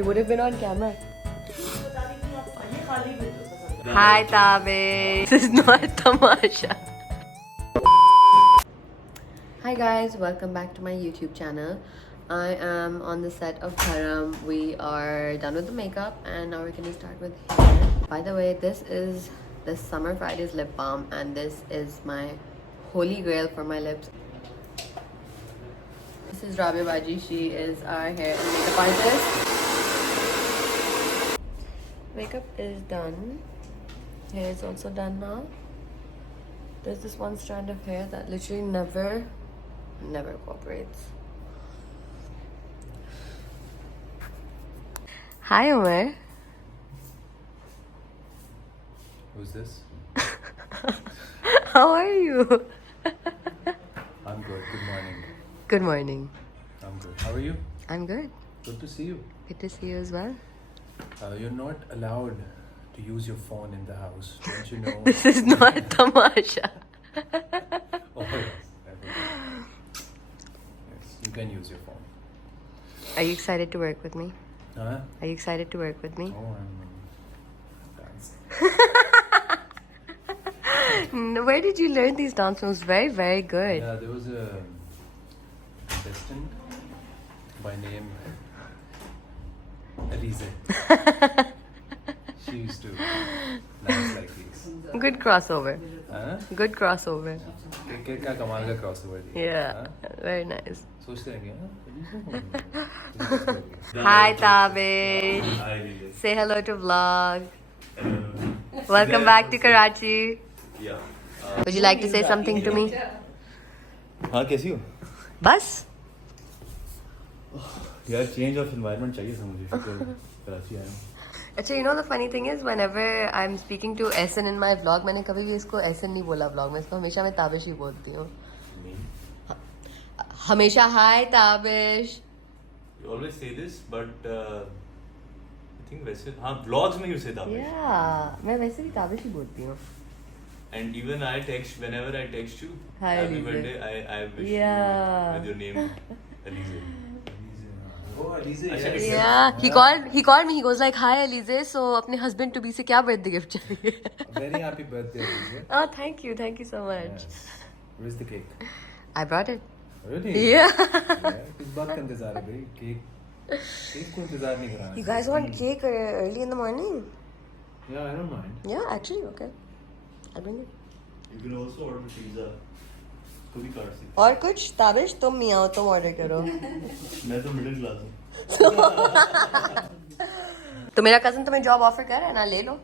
It would have been on camera. Hi Tabe. This is not Tamasha. Hi guys, welcome back to my YouTube channel. I am on the set of Dharam. We are done with the makeup and now we're gonna start with hair. By the way, this is the Summer Fridays lip balm and this is my holy grail for my lips. This is Rabia Baji. She is our hair and makeup artist. Makeup is done. Hair is also done now. There's this one strand of hair that literally never cooperates. Hi Umar. Who's this? How are you? I'm good. Good morning. Good morning. I'm good. How are you? I'm good. Good to see you. Good to see you as well. You're not allowed to use your phone in the house. Don't you know? This is not Tamasha. Oh, yes. I forgot. Yes, you can use your phone. Are you excited to work with me? Huh? Are you excited to work with me? Oh, I'm Where did you learn these dance moves? Very, very good. Yeah, there was a contestant by name Elise. She used to dance like these. Good crossover. Huh? Good crossover. Cricket का कमाल का क्रॉसओवर दिया. Yeah, very nice. सोचते रहेंगे हाँ? Hi Tabe. Say hello to vlog. Welcome back to Karachi. Would you like to say something to me? हाँ कैसी हो? Bus? यार चेंज ऑफ एनवायरनमेंट चाहिए था मुझे. कराची आया हूँ. अच्छा, you know the funny thing is whenever I'm speaking to Essen in my vlog, मैंने कभी भी इसको Essen नहीं बोला vlog में. इसको हमेशा मैं ताबिश ही बोलती हूँ. हमेशा hi Tabish. You always say this, but I think वैसे हाँ vlogs में you say ताबिश. Yeah, मैं वैसे भी ताबिश ही बोलती हूँ. And even I text whenever I text you. Hi, happy Alize. birthday. I wish Yeah. you with your name Alize. Oh, Elise. Yeah, he called me. He goes like, "Hi Alize, so अपने husband to be से क्या birthday gift चाहिए?" Very happy birthday, Elise. Oh, thank you so much. Yes. Where's the cake? I brought it. Really? Yeah. किस बात का इंतजार है भाई? केक को इंतजार नहीं कराना. You guys want cake early in the morning? Yeah, I don't mind. Yeah, actually, okay. I'll bring it. You can also order pizza. कभी काट सकते. और कुछ ताबिश तुम मियाँ तुम ऑर्डर करो. मैं तो मिडिल क्लास हूँ. तो मेरा कजन तुम्हें जॉब ऑफर कर रहा है ना, ले लो.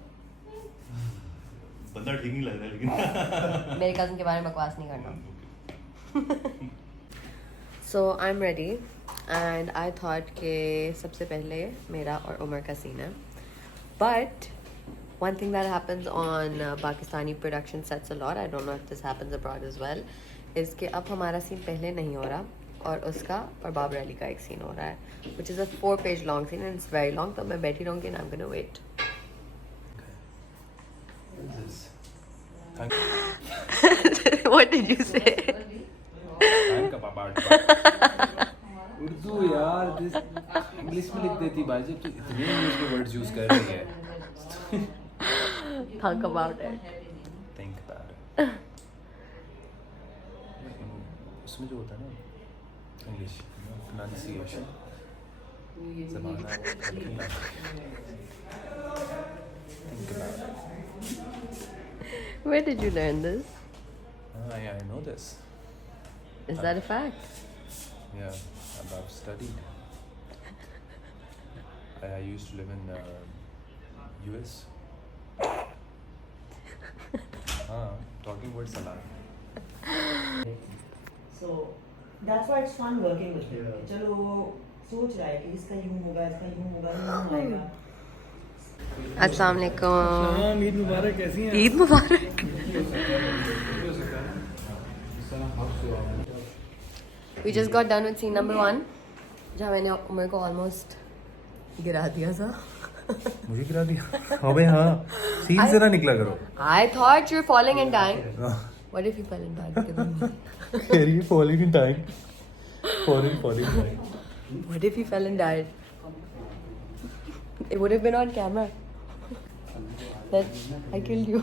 बंदा ठीक नहीं लग रहा है लेकिन. मेरे कजन के बारे में बकवास नहीं करना. So I'm ready and I thought कि सबसे पहले मेरा और उमर का सीन है. But one thing that happens on Pakistani production sets a lot, I don't know if this happens abroad as well, is कि अब हमारा सीन पहले नहीं हो रहा और उसका और बाबर अली का एक सीन हो रहा है, which is a 4-page long scene and it's very long. तो मैं बैठी रहूँगी and I'm gonna wait. What is this? What did you say? Thank you, Papa. Urdu यार, this इंग्लिश में लिख देती भाई. जब तू इतने इंग्लिश के वर्ड्स यूज कर रही है. Talk about it. Think about it. उसमें जो होता है ना इंग्लिश pronunciation ज़बान है. Think about it. Where did you learn this? I know this. Is that a fact? Yeah, I've studied. I used to live in US. Talking words a lot. So that's why it's fun working with him. चलो वो सोच रहा है कि इसका यूं होगा, इसका यूं होगा, यूं आएगा. अस्सलाम वालेकुम. ईद मुबारक. कैसी हैं? ईद मुबारक. We just got done with scene number 1, जहाँ मैंने उमर को almost गिरा दिया था. मुझे गिरा दिया. हाँ भाई हाँ. सीन से ना निकला करो. I thought you were falling and dying. What if you fell and died? Are you falling in time? Falling in time. What if you fell and died? It would have been on camera. That I killed you.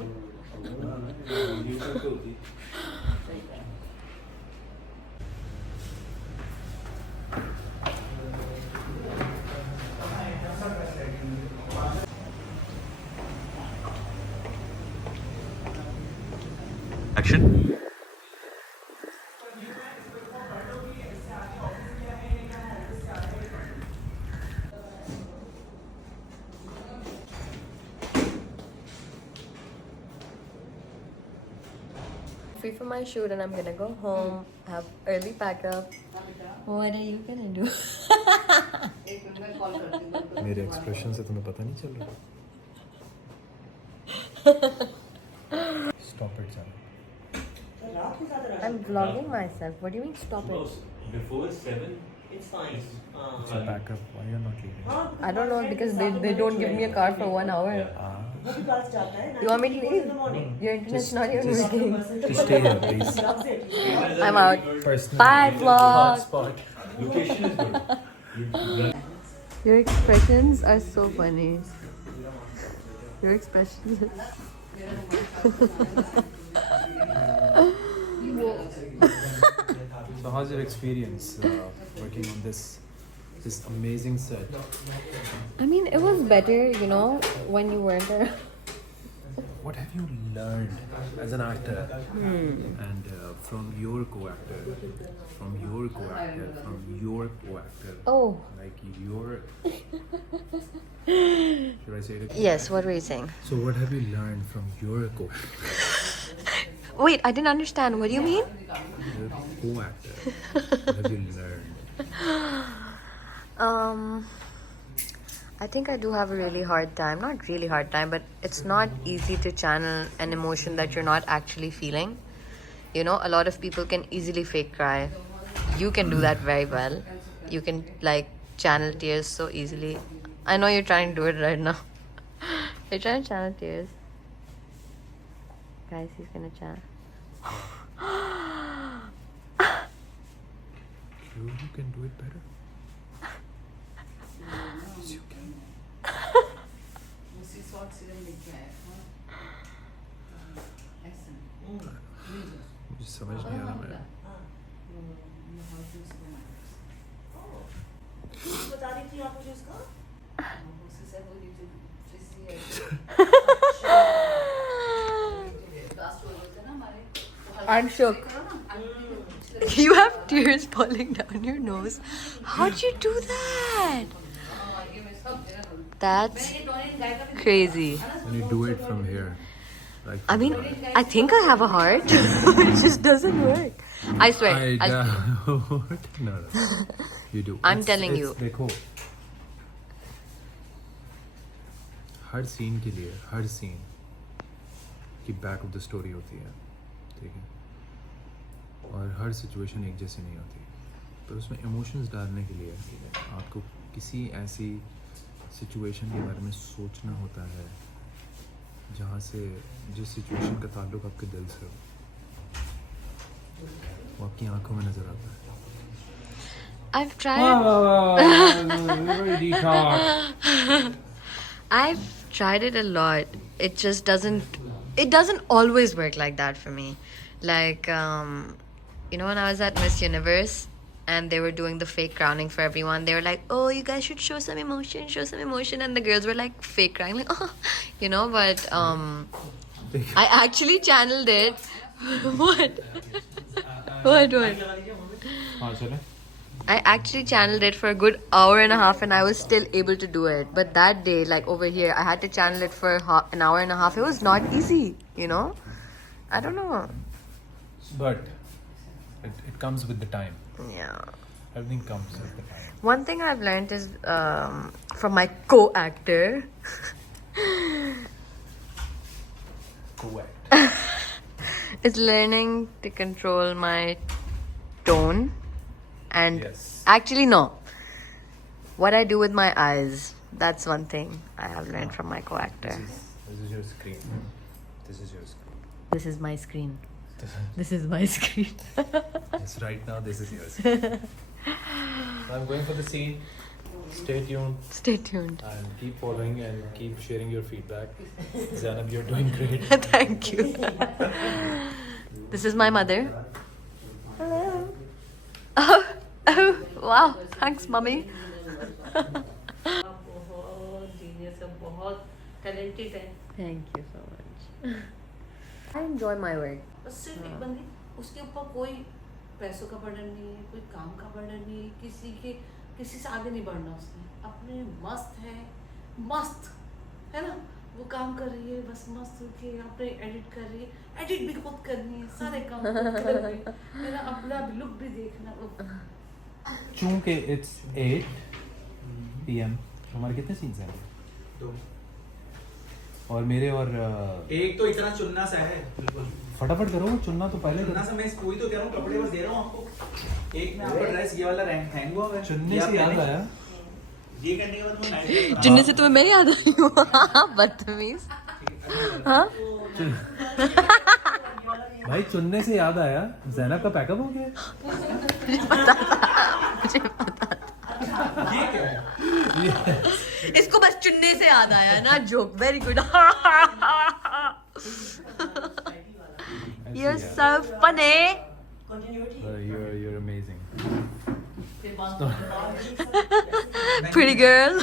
Action. Free for my shoot and I'm gonna go home, have early pack up. What are you gonna do? मेरे एक्सप्रेशन से तुम्हें पता नहीं चल रहा? Stop it, Charlie. I'm vlogging myself. What do you mean stop it? Before 7. It's fine. So back up. Why you're not leaving? I don't know because they don't give me a car for 1 hour. वो भी पास जाता है. You want me to leave? Your internet's not even working. Just stay here, please. I'm out. Personal. Bye vlog. Hotspot. Location is good. Your expressions are so funny. Your expressions. So how's your experience working on this amazing set? I mean, it was better, you know, when you weren't there. What have you learned as an actor? And from your co-actor, from your co-actor, from your co-actor. Oh. Like your... Should I say it again? Yes, what were you saying? So what have you learned from your co-actor? Wait, I didn't understand. What do you mean? Your co-actor. What have you learned? I think I do have a really hard time. Not really hard time, but it's not easy to channel an emotion that you're not actually feeling. You know, a lot of people can easily fake cry. You can do that very well. You can like channel tears so easily. I know you're trying to do it right now. You're trying to channel tears. Guys, he's gonna channel. You can do it better. Yes, you can. मुझे समझ नहीं आ रहा मैं. बता रही थी आप मुझे उसका? I'm shook. You have tears falling down your nose. How'd you do that? That's crazy. When you do it from here, like I mean, I think I have a heart. It just doesn't work. I swear. I doubt. No. You do. I'm telling you. देखो, हर सीन के लिए हर सीन की back of the story होती है, ठीक है, और हर सिचुएशन एक जैसी नहीं होती, तो उसमें इमोशंस डालने के लिए आपको किसी ऐसी सिचुएशन के बारे में सोचना होता है जहाँ से जिस सिचुएशन का ताल्लुक आपके दिल से हो, वो आपकी आंखों में नजर आता है. I've tried. I've tried it a lot. It just doesn't. It doesn't always work like that for me. Like, you know, when I was at Miss Universe and they were doing the fake crowning for everyone, they were like, "Oh, you guys should show some emotion," and the girls were like fake crying, like, "Oh," you know. But I actually channeled it. What? What? हाँ चले. I actually channeled it for a good hour and a half and I was still able to do it. But that day, like over here, I had to channel it for an hour and a half. It was not easy, you know? I don't know. But it comes with the time. Yeah. Everything comes with the time. One thing I've learned is from my co-actor. Correct. is learning to control my tone. And Yes. actually, no. What I do with my eyes, that's one thing I have learned from my co-actor. This is your screen. This is your screen. This is my screen. This is my screen. Yes, right now this is yours. I'm going for the scene. Stay tuned Stay tuned. and keep following and keep sharing your feedback. Zainab, you're doing great. Thank you. This is my mother. Hello. Oh, wow. Thanks, mummy. बहुत जीनियस है, बहुत टैलेंटेड है। Thank you so much. I enjoy my work. बस सिर्फ एक बंदी, उसके ऊपर कोई पैसों का बर्डन नहीं है, कोई काम का बर्डन नहीं है, किसी से आगे नहीं बढ़ना उसने। अपने मस्त है ना, वो काम कर रही है, बस मस्त होके अपने एडिट कर रही है, एडिट भी खुद करनी है, सारे काम खुद कर रही है, मेरा अपना लुक भी देखना। चूंकि it's 8 PM, हमारे कितने सीन्स हैं? 2 और मेरे और एक तो इतना चुनना सा है, बिल्कुल फटाफट करो, चुनना तो पहले चुनना करो। सा। मैं वही तो कह रहा हूँ, कपड़े बस दे रहा हूँ आपको। एक में आपका ड्रेस ये वाला हैंग हुआ है, चुनने ये से आप याद पहने। आया, ये करने के बाद मैं नाइट चुनने से तुम्हें मैं याद आई हूँ। बदतमीज। हाँ? भाई चुनने से याद आया, ज़ैनब का पैकअप हो गया। मुझे पता था। ये क्या है? इसको बस चुनने से याद आया ना, joke. Very good. You're so funny. Continuity. You're amazing. Pretty girl.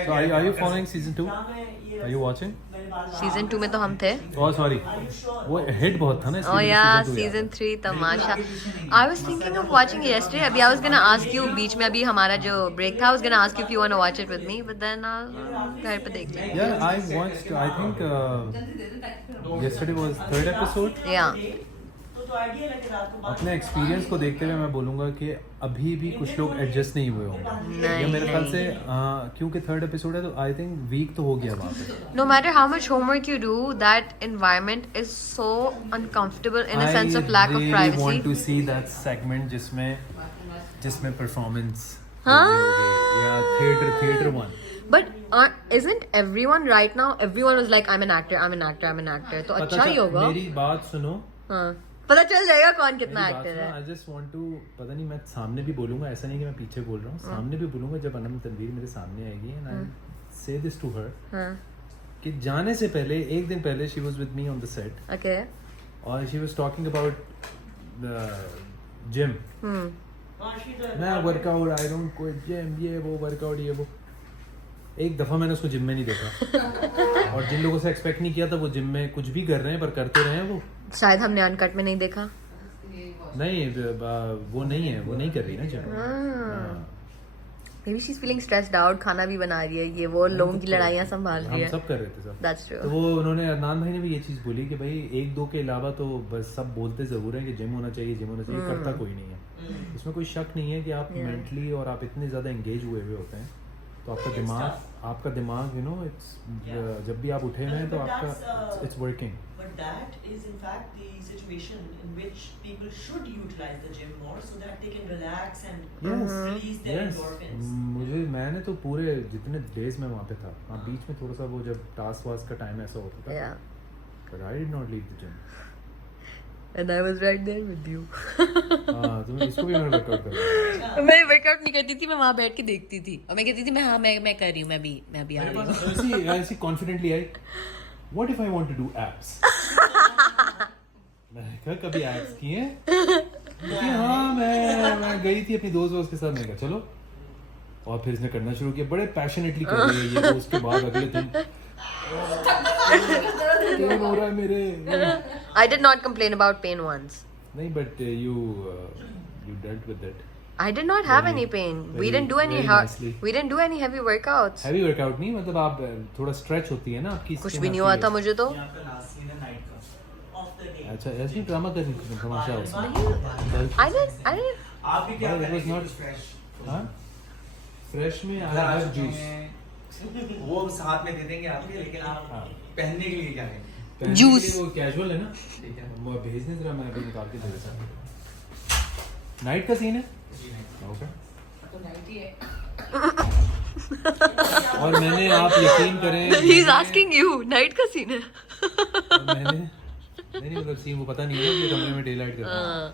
So are you following season 2? Are you watching? Season 2 में तो हम थे। Oh sorry, वो हिट बहुत था ना इसलिए Oh मुझे yeah, season 2 याद season है। 3 तमाशा। I was thinking of watching it yesterday. अभी I was gonna ask you, बीच में अभी हमारा जो break था, I was gonna ask you if you wanna watch it with me, but then घर पे देख लेंगे। Yeah, I watched. I think yesterday was 3rd episode. Yeah. तो आइडिया लगे रात को अपने एक्सपीरियंस को देखते हुए मैं बोलूंगा कि अभी भी कुछ लोग एडजस्ट नहीं हुए होंगे। या मेरे ख्याल से क्योंकि 3rd episode है तो आई थिंक वीक तो हो गया वहाँ पे। No matter how much homework you do, that environment is so uncomfortable in a sense of lack of I privacy. want to see that segment जिसमें performance हाँ। या theater one। But isn't everyone right now? Everyone was like, I'm an actor. तो अच्छा ही होगा। मेरी बात सुनो। हाँ, पता चल जाएगा कौन कितना एक्टर है। आई जस्ट वांट टू, पता नहीं मैं सामने भी बोलूंगा, ऐसा नहीं कि मैं पीछे बोल रहा हूँ, सामने भी बोलूंगा जब अनम तनवीर मेरे सामने आएगी एंड आई से दिस टू हर कि जाने से पहले एक दिन पहले she was with me on the set Okay. और she was talking about the gym. मैं workout, I don't quit gym, ये वो वर्कआउट ये वो। एक दफा मैंने उसको जिम में नहीं देखा और जिन लोगों से एक्सपेक्ट नहीं किया था वो जिम में कुछ भी कर रहे हैं पर करते रहे हैं वो। शायद हमने अनकट में नहीं देखा। नहीं वो नहीं है, वो नहीं कर रही ना gym. Maybe she's feeling stressed out, खाना भी बना रही है, ये वो लोगों की लड़ाइयाँ संभाल रही हम है। सब कर रहे थे सब। That's true. तो वो उन्होंने अरनान भाई ने भी ये चीज़ बोली कि भाई 1-2 के अलावा तो बस सब बोलते ज़रूर हैं कि जिम होना चाहिए, करता कोई नहीं है। इसमें कोई शक नहीं है कि आप मेंटली और आप इतने ज़्यादा एंगेज हुए होते हैं तो आपका दिमाग यू नो इट्स जब भी आप उठे हुए हैं तो आपका it's working. But that is in fact the situation in which people should utilize the gym more so that they can relax and release their endorphins. मैंने तो पूरे जितने डेज में वहाँ पे था, बीच में थोड़ा सा वो जब टास्क वास्क का टाइम ऐसा होता था, Yeah. but I did not leave the gym. And I was right there with you. तुम इसको भी मैं वर्कआउट कर रहा हूँ। मैं वर्कआउट नहीं करती थी, मैं वहाँ बैठ के देखती थी और मैं कहती थी मैं कर रही हूँ, मैं भी आ रही हूँ। ऐसी कॉन्फिडेंटली आई, what if I want to do abs. मैंने कहा कभी एब्स किए हैं? कि हाँ मैं गई थी अपनी दोस्त के साथ, मैंने कहा चलो, और फिर इसने करना शुरू किया, बड़े पैशनेटली कर रही है ये। तो उसके बाद अगले दिन पेन हो रहा है मेरे। I did not complain about pain once. नहीं but you dealt with it. I did not have any pain. We didn't do any heavy workouts. Heavy workout नहीं, मतलब आप थोड़ा स्ट्रेच होती है ना आपकी। कुछ भी नहीं हुआ था मुझे तो। ये आपका लास्ट सीन है नाइट का। Of the day. अच्छा ऐसे ड्रामा करने की तमाशा उसमें। I didn't. आप भी क्या Well, it करेंगे was not- फ्रेश? हाँ फ्रेश में अगर आई आप हैव जूस। वो साथ में दे देंगे आपके, लेकिन आप हाँ। पहनने के लिए जाएंगे। Juice। वो कैजुअल है ना, ठीक है। वो भेजने जरा, मैं अभी निकाल के दे देता हूँ। नाइट का सीन है जी नहीं। ओके। तो नाइट ही है। और मैंने, आप यकीन करें, He's asking you. Night का scene है। मैंने नहीं मतलब सीन वो पता नहीं है ना कि कमरे में डे लाइट कर रहा है।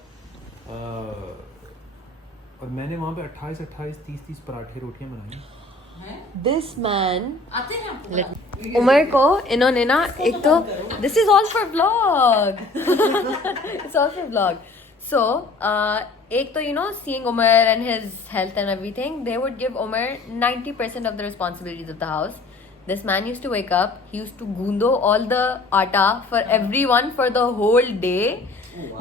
और मैंने वहाँ पे 28 30 पराठे रोटियाँ बनाई। हैं? दिस मैन आते हैं आपको उमर को इन्होंने ना एक तो this is all for vlog it's all for vlog सो एक तो seeing Umar and his health and everything, they would give Umar 90% of the responsibilities of the house. This man used to wake up, he used to gundo all the atta for everyone for the whole day.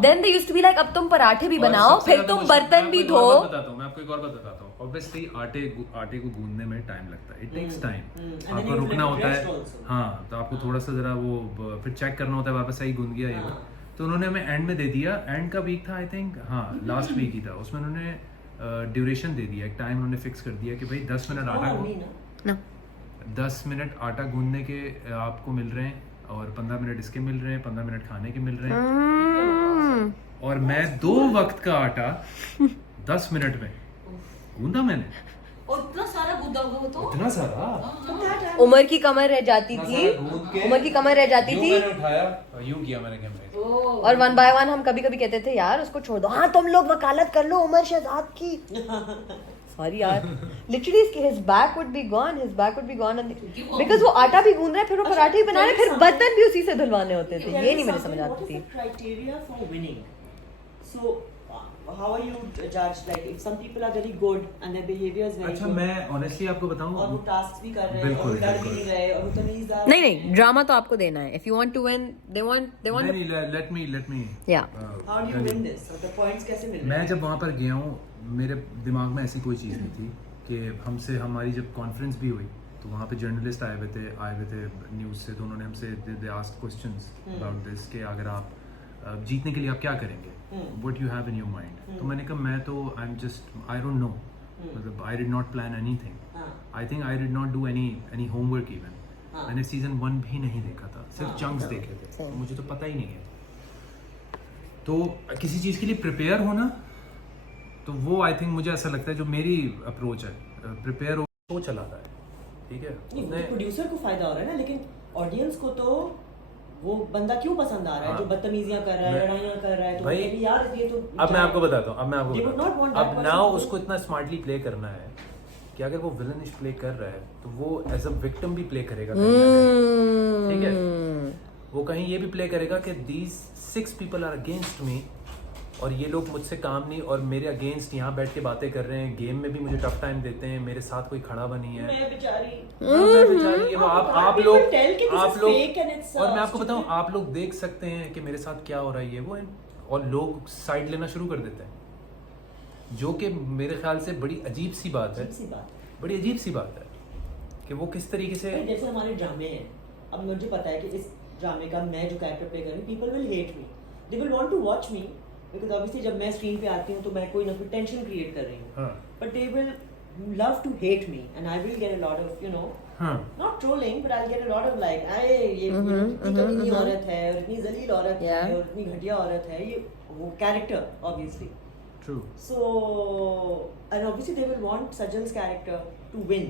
Then they used to be like, अब तुम पराठे भी बनाओ, फिर तुम बर्तन भी धो। मैं आपको एक और बात बताता हूँ। Obviously आटे को गूंदने में टाइम लगता है, it takes time। And then आपको you रुकना have to होता rest है, also। हाँ, तो आपको थोड़ा सा जरा वो फिर चेक करना होता है वापस सही गूंद गया ये वो। तो उन्होंने हमें एंड में दे दिया, एंड का वीक था आई थिंक, हाँ लास्ट वीक ही था, उसमें उन्होंने ड्यूरेशन दे दिया, एक टाइम उन्होंने फिक्स कर दिया कि भाई 10 मिनट आटा No. 10 मिनट आटा गूंदने के आपको मिल रहे हैं और 15 मिनट इसके मिल रहे हैं, 15 मिनट खाने के मिल रहे हैं। और मैं 2 वक्त का आटा 10 मिनट में गूंदा मैंने, और इतना सारा गुद्दा हुआ तो इतना सारा। उमर की कमर रह जाती थी, उमर की कमर रह जाती थी मैंने उठाया और यूं किया मैंने कैमरे। और 1 by 1 हम कभी कभी कहते थे यार उसको छोड़ दो, हाँ तुम लोग वकालत कर लो उमर शहजाद की। सॉरी यार, literally his back would be gone because वो आटा भी गूंद रहा है, फिर वो पराठे भी बना रहे हैं, फिर बर्तन भी उसी से धुलवाने होते थे। ये नहीं मुझे समझ आती थी। What is the criteria for winning? So how are you judged? Like if some people are very good and their behavior is very अच्छा good, मैं ऑनेस्टली आपको और वो बताऊं, टास्क भी कर रहे हैं बिल्कुल, और डर भी बिल्कुल। नहीं रहे और वो तमीज़दार नहीं नहीं, ड्रामा तो आपको देना है। If you want to win, they want नहीं let me yeah. How do you win this? और the points कैसे मिल रहे मैं हैं? जब वहाँ पर गया हूँ, मेरे दिमाग में ऐसी कोई चीज़ नहीं थी कि हमसे हमारी जब कॉन्फ्रेंस भी हुई तो वहाँ पे जर्नलिस्ट आए हुए थे न्यूज़ से, तो उन्होंने हमसे they asked questions about this कि अगर आप जीतने के लिए आप क्या करेंगे, what you have in your mind. तो मैंने कहा मैं तो I am just I don't know, मतलब I did not plan anything, I think I did not do any homework even. मैंने सीजन 1 भी नहीं देखा था, सिर्फ चंक्स देखे थे, तो मुझे तो पता ही नहीं है। तो किसी चीज़ के लिए प्रिपेयर होना, तो वो आई थिंक मुझे ऐसा लगता है जो मेरी अप्रोच है, प्रिपेयर हो तो चलाता है, ठीक है। नहीं, वो प्रोड्यूसर को फायदा हो रहा है ना, लेकिन ऑडियंस को तो वो बंदा क्यों पसंद आ रहा है जो बदतमीजियां कर रहा है, लड़ाइयां कर रहा है, तो भाई, कहते यार ये तो अब मैं आपको बताता हूँ, They would not want that अब person नाउ to- उसको इतना स्मार्टली प्ले करना है कि अगर वो विलनिश प्ले कर रहा है तो वो एज अ विक्टिम भी प्ले करेगा कहीं ना कहीं, ठीक है। वो कहीं ये भी प्ले करेगा कि these 6 people are against me और ये लोग मुझसे काम नहीं और मेरे अगेंस्ट यहाँ बैठ के बातें कर रहे हैं, गेम में भी मुझे टफ टाइम देते हैं, मेरे साथ कोई खड़ा हुआ नहीं है। मैं बेचारी हाँ, मैं बेचारी, ये वो आप People लोग tell कि this is fake and it's, और मैं आपको stupid. बताऊं, आप लोग देख सकते हैं कि मेरे साथ क्या हो रहा है ये वो, और लोग साइड लेना शुरू कर देते हैं, जो कि मेरे ख्याल से बड़ी अजीब सी बात है, सी बात है। बड़ी अजीब सी बात है कि वो किस तरीके से। भाई, जैसे हमारे ड्रामे हैं, अब मुझे पता है कि इस ड्रामे का मैं जो कैरेक्टर प्ले कर रही हूँ, people will hate me, they will want to watch me, because obviously जब मैं स्क्रीन पे आती हूँ तो मैं कोई ना कोई टेंशन क्रिएट कर रही हूँ, हाँ but they will love to hate me and I will get a lot of हाँ not trolling, but I'll get a lot of like, अरे ये इतनी कमीनी औरत है और इतनी जलील औरत है और इतनी घटिया औरत है, ये वो character obviously. True. So and obviously they will want Sajjal's character to win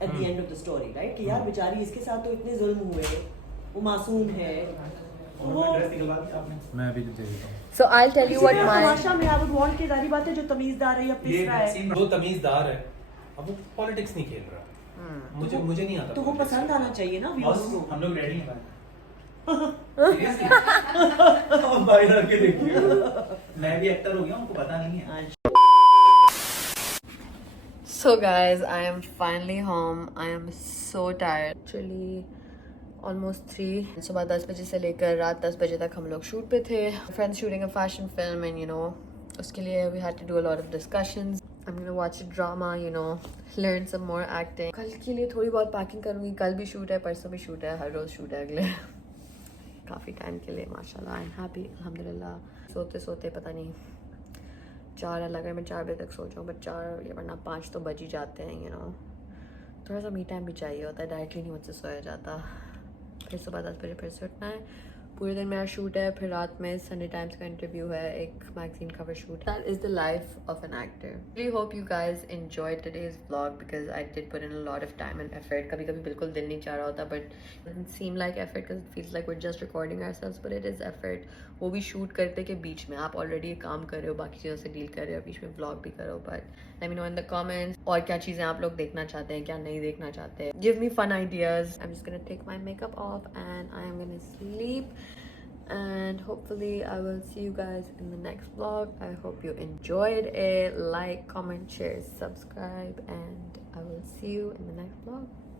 at the end of the story, right? कि यार बेचारी इसके साथ तो इतने जुल्म हुए, वो मासूम है, वो मैं अभी दे देता हूँ। So I'll tell you what my तमाशा में I would want कि सारी बातें जो तमीज़दार है या पिस रहा है, जो तमीजदार है, अब वो पॉलिटिक्स नहीं खेल रहा, मुझे नहीं आता, तो वो पसंद आना चाहिए ना व्यूअर्स को। हम लोग रेडी हैं बाहर आके देखिए, मैं भी एक्टर हो गया हूँ, हमको पता नहीं है। So guys, I am finally home. I am so tired. Actually, almost 3. सुबह 10 बजे से लेकर रात 10 बजे तक हम लोग शूट पे थे. Friends shooting a fashion film and उसके लिए we had to do a lot of discussions. I'm gonna watch a drama, learn some more acting. कल के लिए थोड़ी बहुत पैकिंग करूँगी. कल भी शूट है, परसों भी शूट है, हर रोज शूट है अगले काफ़ी टाइम के लिए. माशाल्लाह, I'm happy, अल्हम्दुलिल्लाह. सोते सोते पता नहीं 4 लगा, मैं 4 बजे तक सो जाऊँ, बट 4 या वरना 5 तो बज ही जाते हैं. थोड़ा सा मी टाइम भी चाहिए होता है, डायरेक्टली नहीं मुझसे सोया जाता. फिर सुबह 10 बजे फिर से उठना है, पूरे दिन मेरा शूट है, फिर रात में संडे टाइम्स का इंटरव्यू है, एक magazine cover shoot. That is the life of an actor. Really hope you guys enjoyed today's vlog because I did put in a lot of time and effort. कभी कभी बिल्कुल दिल नहीं चाह रहा होता, but it doesn't seem like effort because it feels like we're just recording ourselves, but it is effort. वो भी शूट करते के बीच में आप ऑलरेडी ये काम कर रहे हो, बाकी चीज़ों से डील कर रहे हो, बीच में व्लॉग भी करो. But let me know in the comments और क्या चीज़ें आप लोग देखना चाहते हैं, क्या नहीं देखना चाहते हैं. Give me fun ideas. I'm just gonna take my makeup off and I am gonna sleep. And hopefully I will see you guys in the next vlog. I hope you enjoyed it. Like, comment, share, subscribe, and I will see you in the next vlog.